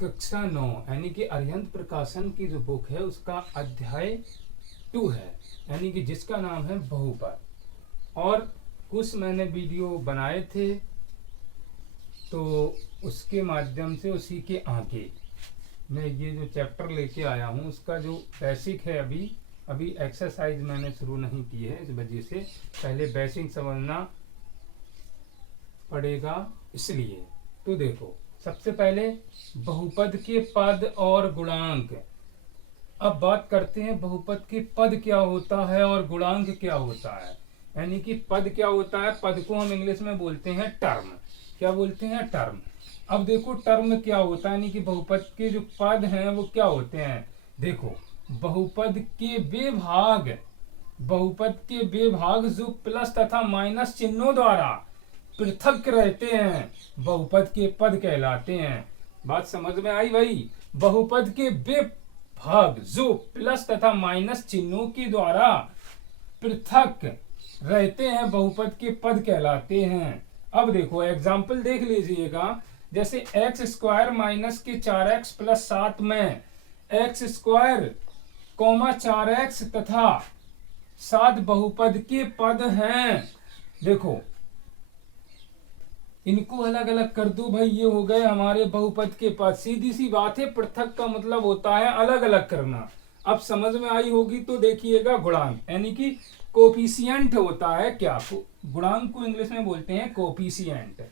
कक्षा 9 यानी कि अरिहंत प्रकाशन की जो बुक है उसका अध्याय 2 है, यानी कि जिसका नाम है बहुपद। और कुछ मैंने वीडियो बनाए थे तो उसके माध्यम से उसी के आगे मैं ये जो चैप्टर लेके आया हूँ उसका जो बेसिक है, अभी एक्सरसाइज मैंने शुरू नहीं की है, इस वजह से पहले बेसिक समझना पड़ेगा। इसलिए तो देखो, सबसे पहले बहुपद के पद और गुणांक। अब बात करते हैं बहुपद के पद क्या होता है और गुणांक क्या होता है। यानी कि पद क्या होता है, पद को हम इंग्लिश में बोलते हैं टर्म। क्या बोलते हैं? टर्म। अब देखो टर्म क्या होता है, यानी कि बहुपद के जो पद हैं वो क्या होते हैं। देखो, बहुपद के वे भाग जो प्लस तथा माइनस चिन्हों द्वारा पृथक रहते हैं बहुपद के पद कहलाते हैं। बात समझ में आई भाई? बहुपद के वे भाग जो प्लस तथा माइनस चिन्हों के द्वारा पृथक रहते हैं बहुपद के पद कहलाते हैं। अब देखो एग्जाम्पल देख लीजिएगा, जैसे एक्स स्क्वायर माइनस के 4x प्लस 7 में एक्स स्क्वायर 4x तथा 7 बहुपद के पद हैं। देखो इनको अलग अलग कर दो भाई, ये हो गए हमारे बहुपद के पद। सीधी सी बात है, पृथक का मतलब होता है अलग अलग करना। अब समझ में आई होगी तो देखिएगा, गुणांक यानी कि कोफिशिएंट होता है। क्या गुणांक को इंग्लिश में बोलते हैं? कोफिशिएंट।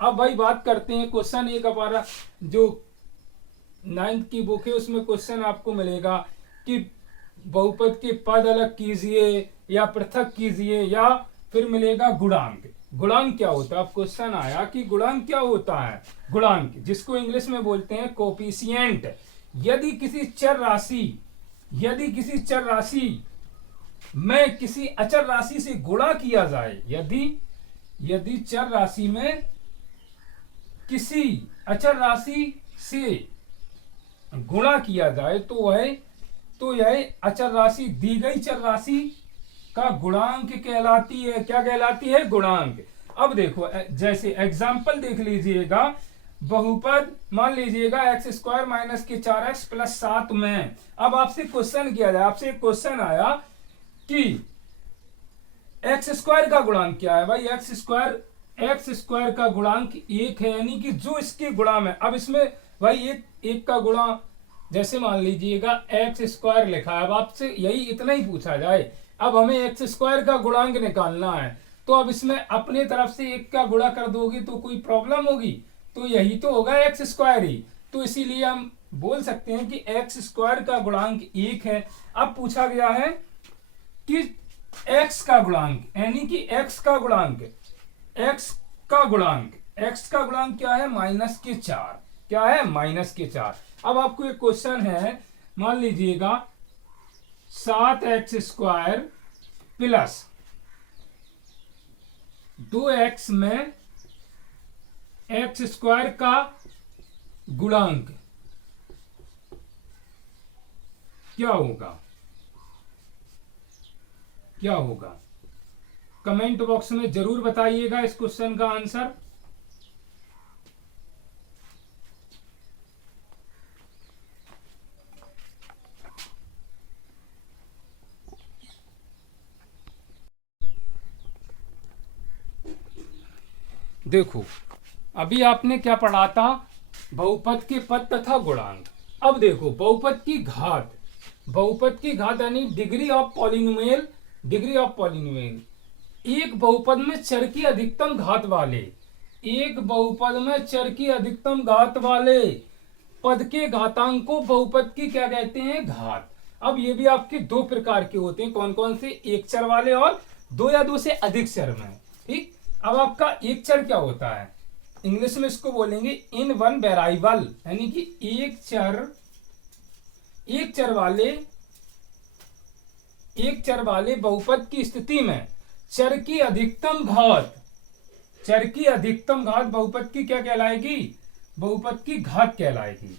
अब भाई बात करते हैं क्वेश्चन एक, हमारा जो 9th की बुक है उसमें क्वेश्चन आपको मिलेगा कि बहुपद के पद अलग कीजिए या पृथक कीजिए, या फिर मिलेगा गुणांक। गुणांक क्या होता है? अब क्वेश्चन आया कि गुणांक क्या होता है। गुणांक जिसको इंग्लिश में बोलते हैं कोफिशिएंट। यदि किसी चर राशि में किसी अचर राशि से गुणा किया जाए, यदि चर राशि में किसी अचर राशि से गुणा किया जाए तो यह अचर राशि दी गई चर राशि का गुणांक कहलाती है। क्या कहलाती है? गुणांक। अब देखो जैसे एग्जाम्पल देख लीजिएगा, बहुपद मान लीजिएगा एक्स स्क्वायर माइनस के 4x प्लस 7 में। अब आपसे क्वेश्चन किया जाए, आपसे एक क्वेश्चन आया कि एक्स स्क्वायर का गुणांक क्या है। भाई एक्स स्क्वायर का गुणांक 1 है, यानी कि जो इसके गुणा में। अब इसमें भाई एक का गुणा, जैसे मान लीजिएगा एक्स स्क्वायर लिखा है, अब आपसे यही इतना ही पूछा जाए, अब हमें एक्स स्क्वायर का गुणांक निकालना है, तो अब इसमें अपने तरफ से 1 का गुणा कर दोगे तो कोई प्रॉब्लम होगी? तो यही तो होगा एक्स स्क्वायर ही। तो इसीलिए हम बोल सकते हैं कि एक्स स्क्वायर का गुणांक 1 है। अब पूछा गया है कि एक्स का गुणांक, यानी कि एक्स का गुणांक क्या है? -4। क्या है? -4। अब आपको एक क्वेश्चन है, मान लीजिएगा 7x स्क्वायर प्लस 2x में एक्स स्क्वायर का गुणांक क्या होगा? कमेंट बॉक्स में जरूर बताइएगा इस क्वेश्चन का आंसर। देखो अभी आपने क्या पढ़ा था? बहुपद के पद तथा गुणांक। अब देखो बहुपद की घात यानी डिग्री ऑफ पॉलिनोमियल। एक बहुपद में चर की अधिकतम घात वाले पद के घातांक को बहुपद की क्या कहते हैं? घात। अब ये भी आपके दो प्रकार के होते हैं। कौन कौन से? एक चर वाले और 2 या 2 से अधिक चर में। ठीक। अब आपका एक चर क्या होता है? इंग्लिश में इसको बोलेंगे इन वन वेरिएबल, यानी कि एक चर वाले बहुपद की स्थिति में चर की अधिकतम घात बहुपद की क्या कहलाएगी? बहुपद की घात कहलाएगी।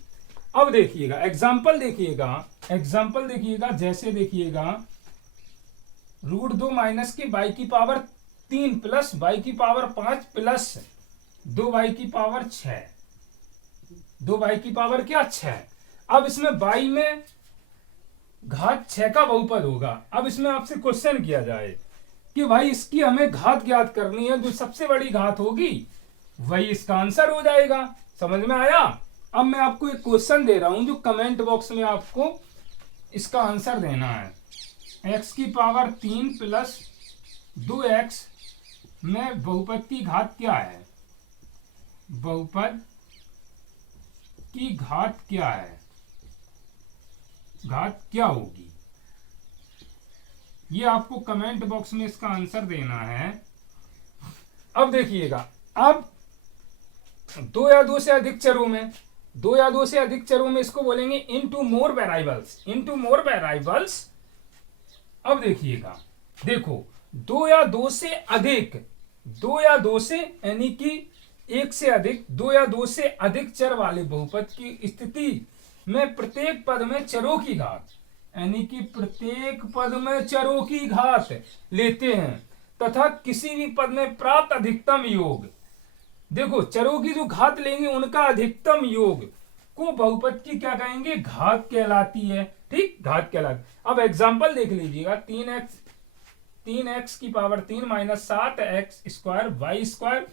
अब देखिएगा एग्जाम्पल देखिएगा, जैसे देखिएगा √2 माइनस के y की पावर 3 प्लस y की पावर 5 प्लस 2y की पावर 6। 2y की पावर क्या 6। अब इसमें y में घात 6 का बहुपद होगा। अब इसमें आपसे क्वेश्चन किया जाए कि भाई इसकी हमें घात ज्ञात करनी है, जो सबसे बड़ी घात होगी वही इसका आंसर हो जाएगा। समझ में आया? अब मैं आपको एक क्वेश्चन दे रहा हूं जो कमेंट बॉक्स में आपको इसका आंसर देना है। x की पावर 3 प्लस 2x में बहुपद की घात क्या है? बहुपद की घात क्या है? घात क्या होगी? ये आपको कमेंट बॉक्स में इसका आंसर देना है। अब देखिएगा, अब 2 या 2 से अधिक चरों में, 2 या 2 से अधिक चरों में इसको बोलेंगे into more variables, into more variables. अब देखिएगा, देखो 2 या 2 से अधिक, 2 या 2 से यानी कि 1 से अधिक, 2 या 2 से अधिक चर वाले बहुपद की स्थिति में प्रत्येक पद में चरों की घात, यानी कि प्रत्येक पद में चरों की घात लेते हैं तथा किसी भी पद में प्राप्त अधिकतम योग, देखो चरों की जो घात लेंगे उनका अधिकतम योग को बहुपद की क्या कहेंगे? घात कहलाती है। ठीक, घात कहलाती। अब एग्जांपल देख लीजिएगा, 3x की power 3 minus 7x square y square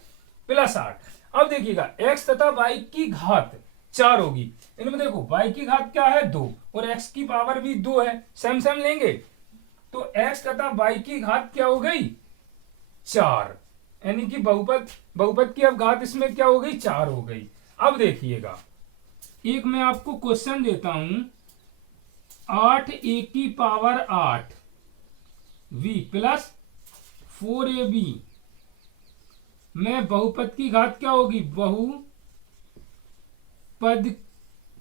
plus 8। अब देखिएगा x तथा y की घात 4 होगी। इनमें देखो y की घात क्या है? 2 और x की पावर भी 2 है, सेम सेम लेंगे तो x तथा y की घात क्या हो गई? 4, यानी कि बहुपद की अब घात इसमें क्या हो गई? 4 हो गई। अब देखिएगा, एक मैं आपको क्वेश्चन देता हूं, 8a की पावर 8 v प्लस 4ab में बहुपद की घात क्या होगी? बहुपद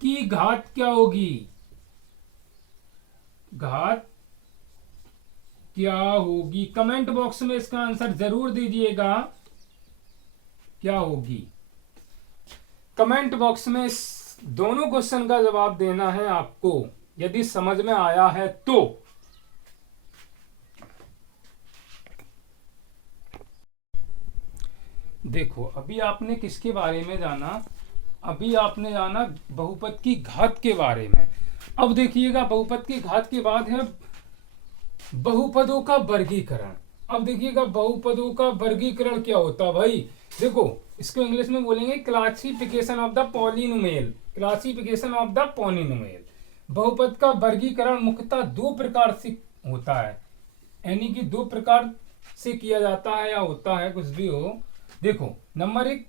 की घात क्या होगी? घात क्या होगी? कमेंट बॉक्स में इसका आंसर जरूर दीजिएगा, क्या होगी? कमेंट बॉक्स में इस दोनों क्वेश्चन का जवाब देना है आपको, यदि समझ में आया है तो। देखो अभी आपने किसके बारे में जाना? अभी आपने जाना बहुपद की घात के बारे में। अब देखिएगा, बहुपद की घात के बाद है बहुपदों का वर्गीकरण। अब देखिएगा बहुपदों का वर्गीकरण क्या होता है भाई? देखो इसको इंग्लिश में बोलेंगे classification of the polynomial, classification of the polynomial. बहुपद का वर्गीकरण मुख्यतः 2 प्रकार से होता है, यानी कि 2 प्रकार से किया जाता है या होता है, कुछ भी हो। देखो नंबर 1,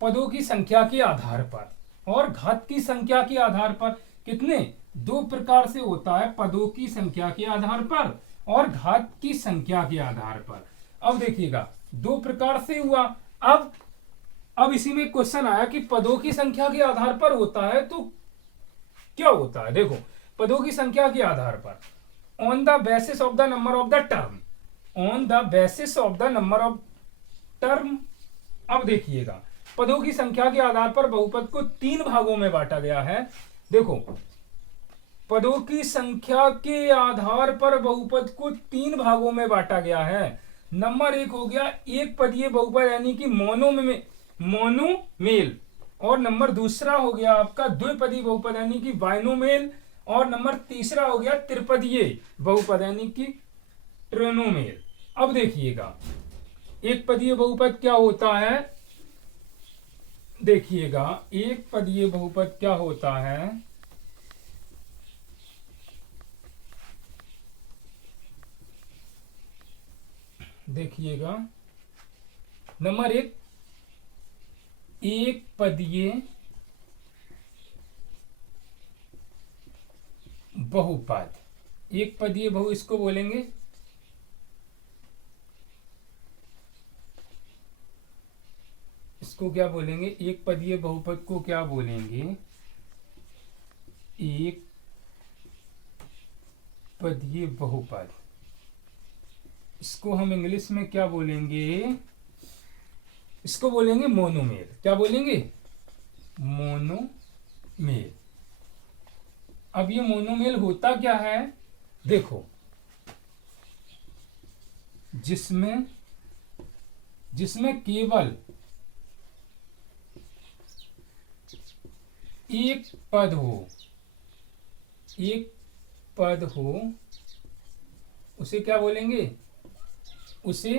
पदों की संख्या के आधार पर और घात की संख्या के आधार पर। कितने? 2 प्रकार से होता है, पदों की संख्या के आधार पर और घात की संख्या के आधार पर। अब देखिएगा 2 प्रकार से हुआ। अब इसी में क्वेश्चन आया कि पदों की संख्या के आधार पर होता है तो क्या होता है? देखो पदों की संख्या के आधार पर, on the basis of the number of the term, on the basis of the number of term. अब देखिएगा पदों की संख्या के आधार पर बहुपद को 3 भागों में बांटा गया है। देखो पदों की संख्या के आधार पर बहुपद को 3 भागों में बांटा गया है। नंबर 1 हो गया एक पदीय बहुपद, यानी कि मोनोमेल, और नंबर दूसरा हो गया आपका द्विपदीय बहुपद यानी कि बाइनोमेल, और नंबर तीसरा हो गया त्रिपदीय बहुपद यानी कि ट्रिनोमेल। अब देखिएगा एक पदीय बहुपद क्या होता है? देखिएगा एक पदीय बहुपद क्या होता है? देखिएगा नंबर 1, एक पदीय बहुपद, एक पदीय बहु इसको बोलेंगे, इसको क्या बोलेंगे? एक पदीय बहुपद को क्या बोलेंगे? एक पदीय बहुपद। इसको हम इंग्लिश में क्या बोलेंगे? इसको बोलेंगे मोनोमेल। क्या बोलेंगे? मोनोमेल। अब ये मोनोमेल होता क्या है? देखो जिसमें केवल एक पद हो, एक पद हो, उसे क्या बोलेंगे? उसे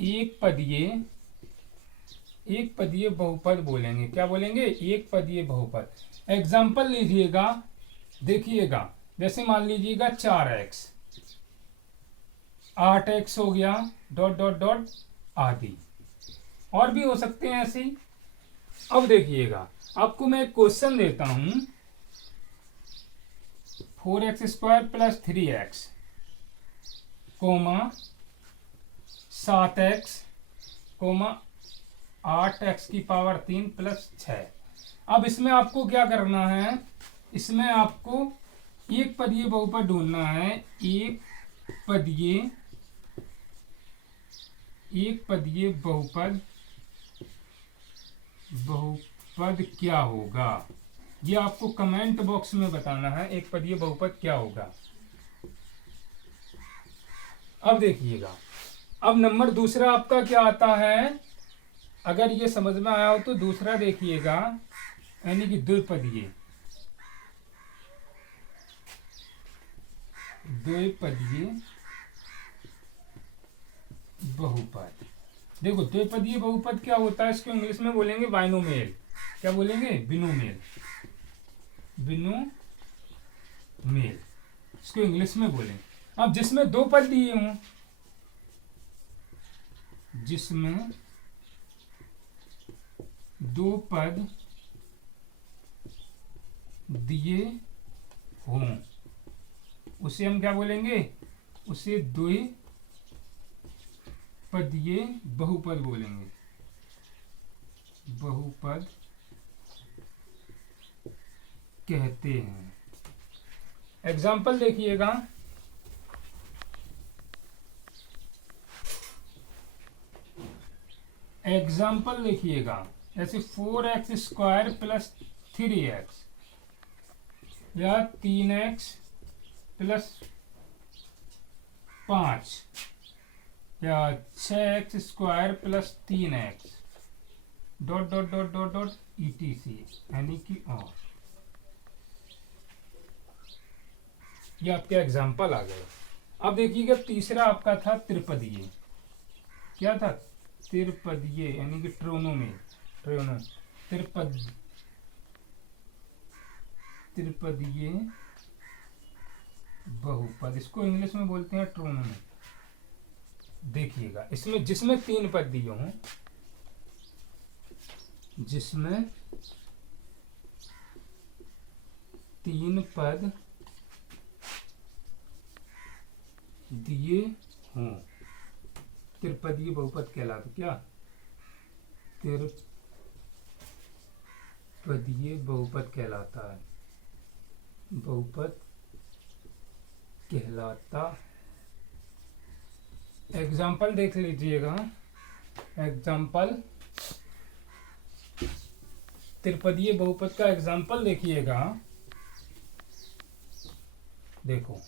एक पदीय बहुपद बोलेंगे। क्या बोलेंगे? एक पदीय बहुपद। एग्जाम्पल लीजिएगा, देखिएगा, जैसे मान लीजिएगा 4x, 8x हो गया, डॉट डॉट डॉट आदि, और भी हो सकते हैं ऐसे ही। अब देखिएगा, आपको मैं एक क्वेश्चन देता हूं, 4x² + 3x, 7x, 8x³ 3 + 6। अब इसमें आपको क्या करना है? इसमें आपको एक पदीय बहुपद ढूंढना है। एक पदीय बहुपद क्या होगा, ये आपको कमेंट बॉक्स में बताना है। एक पदीय बहुपद क्या होगा? अब देखिएगा, अब नंबर दूसरा आपका क्या आता है? अगर ये समझ में आया हो तो दूसरा देखिएगा, यानी कि द्विपदीय बहुपद। देखो, द्विपदीय बहुपद क्या होता है? इसको इंग्लिश में बोलेंगे बाइनोमियल। क्या बोलेंगे? बिनोमियल। इसको इंग्लिश में बोलेंगे। अब जिसमें दो पद दिए हों, जिसमें दो पद दिए हों, उसे हम क्या बोलेंगे? उसे द्विपदीय बहुपद बोलेंगे। बहुपद कहते हैं। एग्जाम्पल देखिएगा, जैसे 4x² + 3x, या 3x + 5, या 6x² + 3x, dot dot dot dot dot etc, यानी कि और। ये आपके एग्जाम्पल आ गए। अब देखिएगा, तीसरा आपका था त्रिपदीय। क्या था? त्रिपदीय, यानी कि त्रिपदीय बहुपद, इसको इंग्लिश में बोलते हैं ट्रोनोमी। देखिएगा, इसमें जिसमें तीन पद दिए हों, जिसमें तीन पद दिए हों, त्रिपदीय बहुपद कहलाता। क्या? त्रिपदीय बहुपद कहलाता है। एग्जाम्पल देख लीजिएगा। एग्जाम्पल, त्रिपदीय बहुपद का एग्जाम्पल देखिएगा। देखो,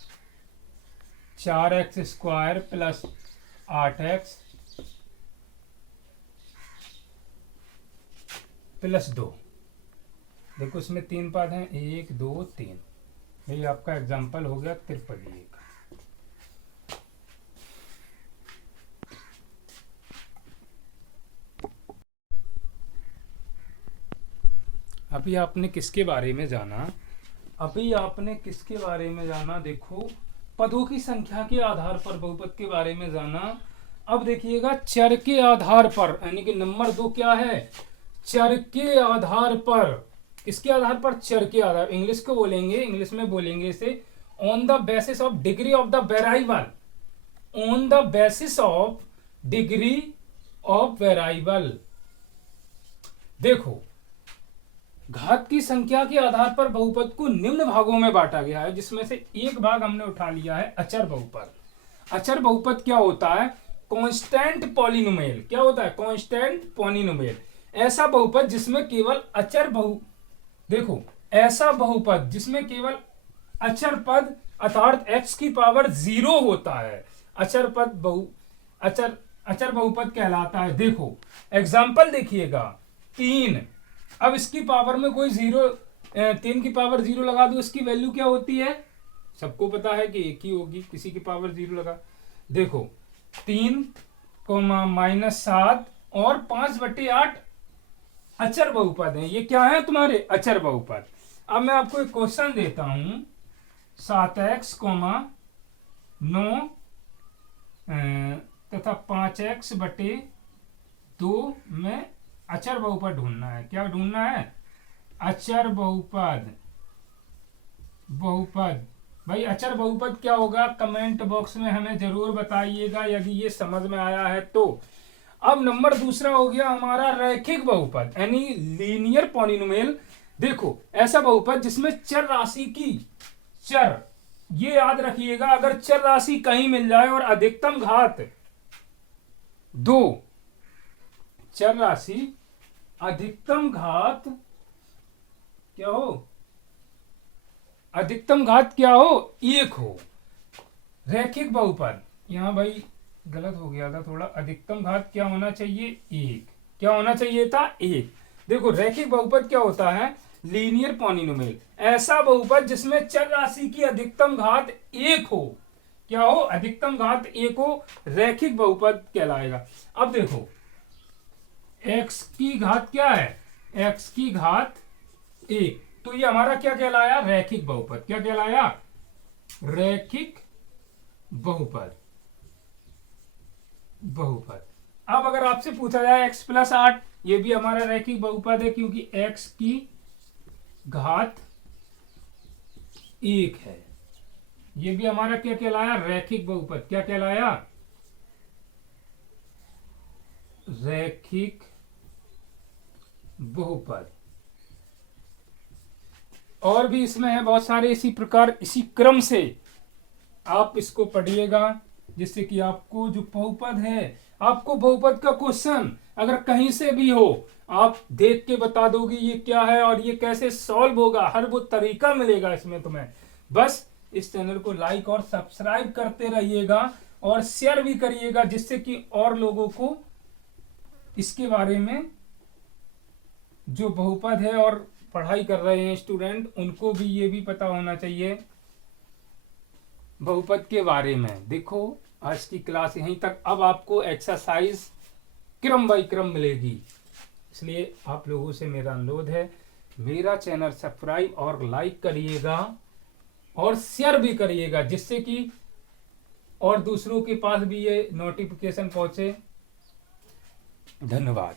4x² + 8x + 2। देखो, इसमें तीन पद हैं, 1 2 3। ये आपका एग्जाम्पल हो गया त्रिपदीय का। अभी आपने किसके बारे में जाना? देखो, पदों की संख्या के आधार पर बहुपद के बारे में जाना। अब देखिएगा, चर के आधार पर, यानी कि नंबर 2 क्या है? चर के आधार पर। किसके आधार पर? चर के आधार। इंग्लिश में बोलेंगे इसे on the basis of degree of the variable. On the basis of degree of variable. देखो, घात की संख्या के आधार पर बहुपद को निम्न भागों में बांटा गया है, जिसमें से एक भाग हमने उठा लिया है अचर बहुपद। अचर बहुपद क्या होता है? Constant polynomial. क्या होता है? Constant polynomial. ऐसा बहुपद जिसमें केवल देखो, ऐसा बहुपद जिसमें केवल अचर पद अर्थात x⁻0 होता है, अचर बहुपद कहलाता है। देखो, एग्जाम्पल देखिएगा, 3 अब इसकी पावर में कोई 3 की पावर 0 लगा दो, इसकी वैल्यू क्या होती है? सबको पता है कि 1 ही होगी, किसी की पावर 0 लगा। देखो 3 -7 और 5/8 अचर बहुपद है। ये क्या है तुम्हारे? अचर बहुपद। अब मैं आपको एक क्वेश्चन देता हूं, 7x 9 तथा 5x/2 में अचर बहुपद ढूंढना है। क्या ढूंढना है? अचर बहुपद। भाई अचर बहुपद क्या होगा? कमेंट बॉक्स में हमें जरूर बताइएगा यदि ये समझ में आया है तो। अब नंबर दूसरा हो गया हमारा रैखिक बहुपद, यानी लीनियर पॉलिनोमियल। देखो ऐसा बहुपद जिसमें चर राशि की ये याद रखिएगा, अगर चर राशि कहीं मिल जाए और अधिकतम घात 2, चर राशि अधिकतम घात क्या हो? अधिकतम घात क्या हो? 1 हो। रैखिक बहुपद, यहां भाई गलत हो गया था थोड़ा, अधिकतम घात क्या होना चाहिए? 1। क्या होना चाहिए था? 1। देखो रैखिक बहुपद क्या होता है? लीनियर पॉलिनोमियल, ऐसा बहुपद जिसमें चर राशि की अधिकतम घात 1 हो। क्या हो? अधिकतम घात 1 हो, रैखिक बहुपद कहलाएगा। अब देखो x की घात क्या है? x की घात 1, तो ये हमारा क्या कहलाया? रैखिक बहुपद। क्या कहलाया? रैखिक बहुपद। अब अगर आपसे पूछा जाए x + 8, ये भी हमारा रैखिक बहुपद है, क्योंकि x की घात 1 है। ये भी हमारा क्या कहलाया? रैखिक बहुपद। क्या कहलाया? रैखिक बहुपद। और भी इसमें है बहुत सारे इसी प्रकार, इसी क्रम से आप इसको पढ़िएगा, जिससे कि आपको जो बहुपद है, आपको बहुपद का क्वेश्चन अगर कहीं से भी हो, आप देख के बता दोगे ये क्या है और ये कैसे सॉल्व होगा, हर वो तरीका मिलेगा इसमें तुम्हें। बस इस चैनल को लाइक और सब्सक्राइब करते रहिएगा और शेयर भी करिएगा, जिससे कि और लोगों को इसके बारे में, जो बहुपद है और पढ़ाई कर रहे हैं स्टूडेंट, उनको भी ये भी पता होना चाहिए बहुपद के बारे में। देखो आज की क्लास यहीं तक। अब आपको एक्सरसाइज क्रम बाई क्रम मिलेगी, इसलिए आप लोगों से मेरा अनुरोध है, मेरा चैनल सब्सक्राइब और लाइक करिएगा और शेयर भी करिएगा, जिससे कि और दूसरों के पास भी ये नोटिफिकेशन पहुंचे। धन्यवाद।